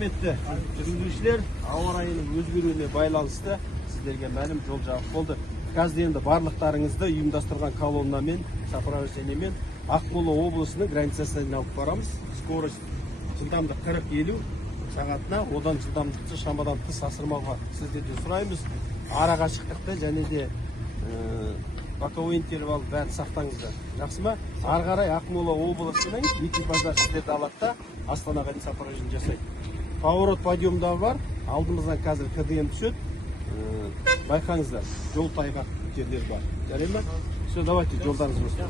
Құрметті жүргізушілер, ауа райының өзгеруіне байланысты сіздерге мәлім жол жабық болды. Қазір енді барлықтарыңызды ұйымдастырған колоннамен, сопровождениемен Ақмола облысының границасына алып барамыз. Скорость жылдамдық 40-50 сағатына, одан жылдамдықты шамадан тыс асырмауға сіздерден сұраймыз. Ара қашықтықты және де боковой интервал бәрін сақтаңыздар. Жақсы ма? Ары қарай Ақмола облысының экипаждар сіздерді алады да Астанаға дейін сопровождение жасайды. Поворот подъемда бар, алдымыздан қазір КДМ түседі. Байқаңыздар, жол тайғақ жерлер бар. Жарай ма? Все, давайте жолдарыңыз болсын.